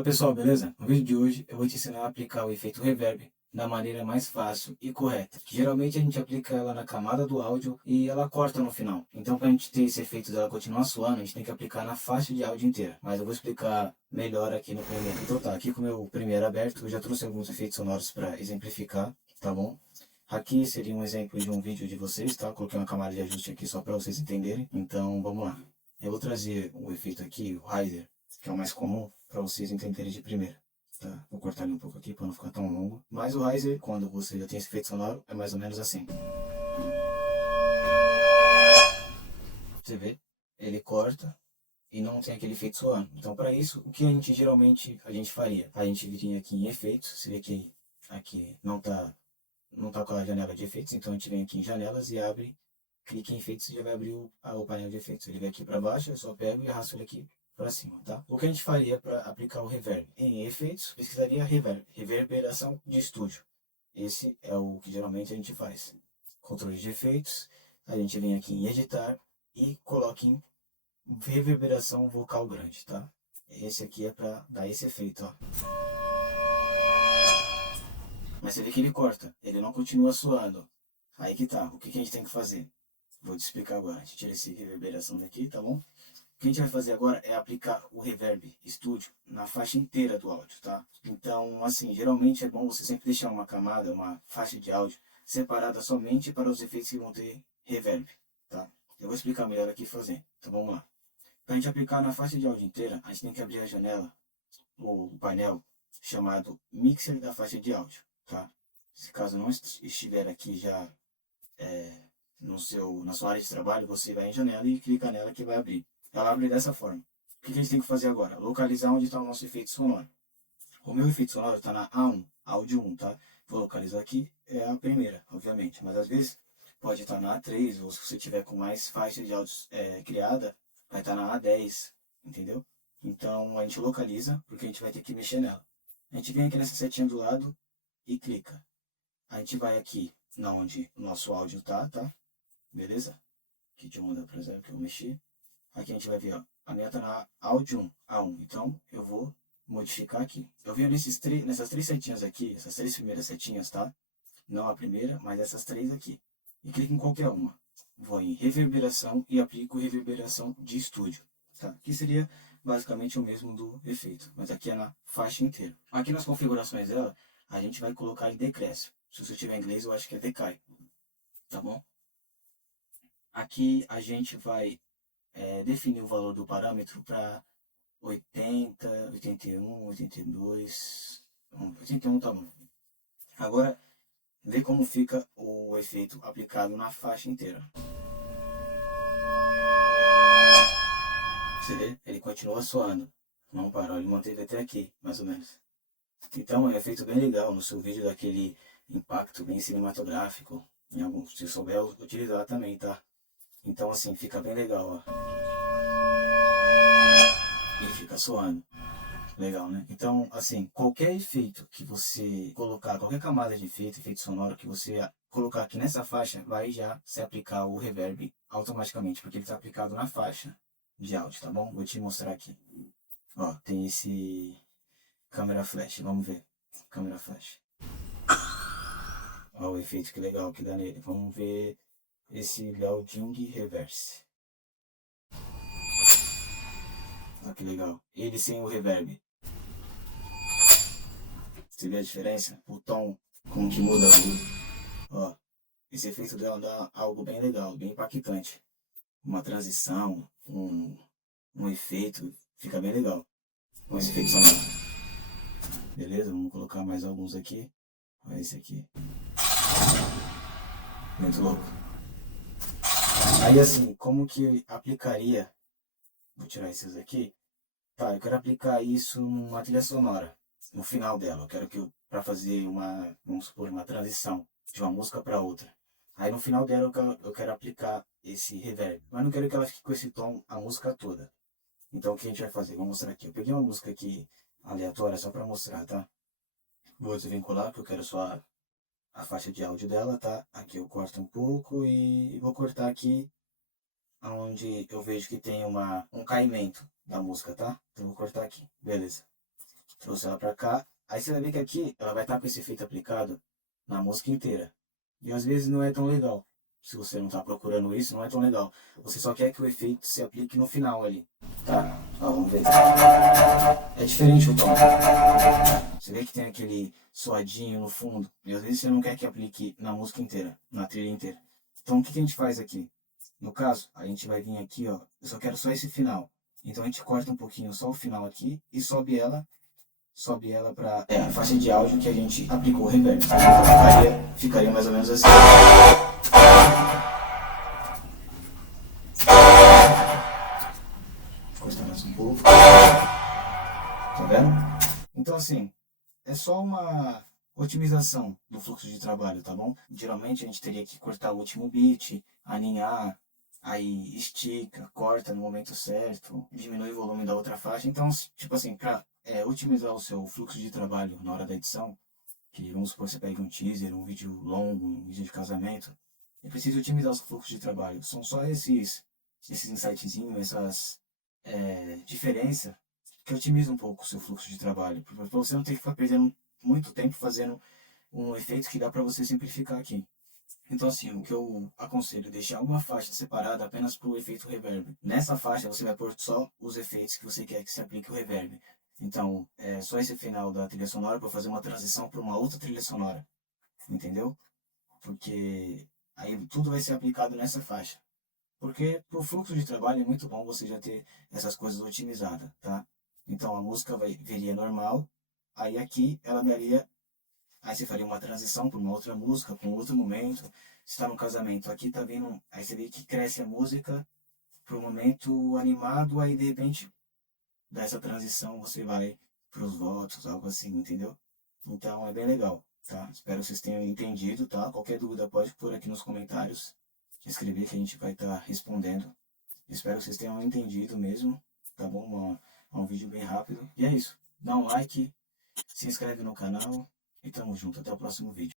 Fala pessoal, beleza? No vídeo de hoje eu vou te ensinar a aplicar o efeito reverb da maneira mais fácil e correta. Geralmente a gente aplica ela na camada do áudio e ela corta no final. Então para a gente ter esse efeito dela continuar suando, a gente tem que aplicar na faixa de áudio inteira. Mas eu vou explicar melhor aqui no Premiere. Então tá, aqui com o meu Premiere aberto, eu já trouxe alguns efeitos sonoros para exemplificar, tá bom? Aqui seria um exemplo de um vídeo de vocês, tá? Coloquei uma camada de ajuste aqui só para vocês entenderem. Então vamos lá. Eu vou trazer o efeito aqui, o riser, que é o mais comum, para vocês entenderem de primeira. Tá? Vou cortar ele um pouco aqui para não ficar tão longo. Mas o riser, quando você já tem esse efeito sonoro, é mais ou menos assim. Você vê? Ele corta e não tem aquele efeito soando. Então para isso, o que a gente faria? A gente viria aqui em efeitos, você vê que aqui não tá com a janela de efeitos, então a gente vem aqui em janelas e abre, clica em efeitos e já vai abrir o painel de efeitos. Ele vem aqui para baixo, eu só pego e arrasto ele aqui para cima, tá? O que a gente faria para aplicar o reverb? Em efeitos, pesquisaria reverb, reverberação de estúdio. Esse é o que geralmente a gente faz. Controle de efeitos, a gente vem aqui em editar e coloca em reverberação vocal grande, tá? Esse aqui é para dar esse efeito, ó. Mas você vê que ele corta, ele não continua soando. Aí que tá, o que a gente tem que fazer? Vou te explicar agora. A gente tira esse reverberação daqui, tá bom? O que a gente vai fazer agora é aplicar o Reverb Studio na faixa inteira do áudio, tá? Então, assim, geralmente é bom você sempre deixar uma camada, uma faixa de áudio separada somente para os efeitos que vão ter reverb, tá? Eu vou explicar melhor aqui fazendo. Então, vamos lá. Para a gente aplicar na faixa de áudio inteira, a gente tem que abrir a janela, o painel chamado Mixer da faixa de áudio, tá? Se caso não estiver aqui já na sua área de trabalho, você vai em janela e clica nela que vai abrir. Ela abre dessa forma. O que a gente tem que fazer agora? Localizar onde está o nosso efeito sonoro. O meu efeito sonoro está na A1, áudio 1, tá? Vou localizar aqui, é a primeira, obviamente. Mas às vezes pode estar na A3, ou se você tiver com mais faixas de áudios criada, vai estar na A10, entendeu? Então a gente localiza, porque a gente vai ter que mexer nela. A gente vem aqui nessa setinha do lado e clica. A gente vai aqui na onde o nosso áudio tá? Beleza? Aqui deixa eu mudar para 0 que eu mexi. Aqui a gente vai ver, ó, a minha tá na áudio 1, A1. Então eu vou modificar aqui. Eu venho nessas três setinhas aqui, essas três primeiras setinhas, tá? Não a primeira, mas essas três aqui. E clico em qualquer uma. Vou em reverberação e aplico reverberação de estúdio, tá? Que seria basicamente o mesmo do efeito, mas aqui é na faixa inteira. Aqui nas configurações dela, a gente vai colocar em decréscimo. Se você tiver inglês, eu acho que é decay, tá bom? Aqui a gente vai definir o valor do parâmetro para 80, 81, 82, 81 tá bom. Agora, vê como fica o efeito aplicado na faixa inteira. Você vê? Ele continua soando. Não parou, ele manteve até aqui, mais ou menos. Então é um efeito bem legal no seu vídeo, daquele impacto bem cinematográfico. Em algum, se souber utilizar também, tá? Então assim, fica bem legal, ó. E fica soando. Legal, né? Então, assim, qualquer efeito que você colocar, qualquer camada de efeito sonoro que você colocar aqui nessa faixa, vai já se aplicar o reverb automaticamente, porque ele está aplicado na faixa de áudio, tá bom? Vou te mostrar aqui. Ó, tem esse câmera flash, vamos ver. Câmera flash. Ó o efeito que legal que dá nele. Vamos ver esse Liaoding Reverse. Olha que legal. Ele sem o reverb. Você vê a diferença? O tom, como que muda tudo. Ó, esse efeito dela dá algo bem legal, bem impactante. Uma transição, um efeito, fica bem legal. Com esse efeito sonoro. Beleza? Vamos colocar mais alguns aqui. Olha esse aqui. Muito louco. Aí assim, como que aplicaria? Vou tirar esses aqui. Tá, eu quero aplicar isso numa trilha sonora. No final dela, eu quero que para fazer vamos supor, uma transição de uma música para outra. Aí no final dela eu quero aplicar esse reverb, mas não quero que ela fique com esse tom a música toda. Então o que a gente vai fazer? Vou mostrar aqui. Eu peguei uma música aqui aleatória só para mostrar, tá? Vou desvincular, porque eu quero só a faixa de áudio dela, tá? Aqui eu corto um pouco e vou cortar aqui onde eu vejo que tem um caimento da música, tá? Então eu vou cortar aqui, beleza. Trouxe ela pra cá. Aí você vai ver que aqui ela vai estar com esse efeito aplicado na música inteira. E às vezes não é tão legal. Se você não está procurando isso, não é tão legal. Você só quer que o efeito se aplique no final ali. Tá? Ó, vamos ver. É diferente o tom. Você vê que tem aquele suadinho no fundo. E às vezes você não quer que aplique na música inteira, na trilha inteira. Então o que a gente faz aqui? No caso, a gente vai vir aqui, ó. Eu só quero só esse final. Então a gente corta um pouquinho só o final aqui e sobe ela para a faixa de áudio que a gente aplicou o reverb. Então ficaria mais ou menos assim. Cortar mais um pouco. Tá vendo? Então assim, é só uma otimização do fluxo de trabalho, tá bom? Geralmente a gente teria que cortar o último beat, alinhar, aí estica, corta no momento certo, diminui o volume da outra faixa. Então, tipo assim, para otimizar o seu fluxo de trabalho na hora da edição, que vamos supor que você pegue um teaser, um vídeo longo, um vídeo de casamento, é preciso otimizar o seu fluxo de trabalho. São só esses insightzinhos, essas diferenças que otimizam um pouco o seu fluxo de trabalho, para você não ter que ficar perdendo muito tempo fazendo um efeito que dá para você simplificar aqui. Então assim, o que eu aconselho é deixar uma faixa separada apenas para o efeito reverb. Nessa faixa você vai pôr só os efeitos que você quer que se aplique o reverb. Então, é só esse final da trilha sonora para fazer uma transição para uma outra trilha sonora. Entendeu? Porque aí tudo vai ser aplicado nessa faixa. Porque para o fluxo de trabalho é muito bom você já ter essas coisas otimizadas, tá? Então a música viria normal, aí aqui ela daria. Aí você faria uma transição para uma outra música, para um outro momento. Se está no casamento, aqui tá vindo. Aí você vê que cresce a música para um momento animado, aí de repente, dessa transição, você vai para os votos, algo assim, entendeu? Então é bem legal, tá? Espero que vocês tenham entendido, tá? Qualquer dúvida pode pôr aqui nos comentários, escrever que a gente vai estar respondendo. Espero que vocês tenham entendido mesmo, tá bom? É um vídeo bem rápido. E é isso. Dá um like, se inscreve no canal e tamo junto. Até o próximo vídeo.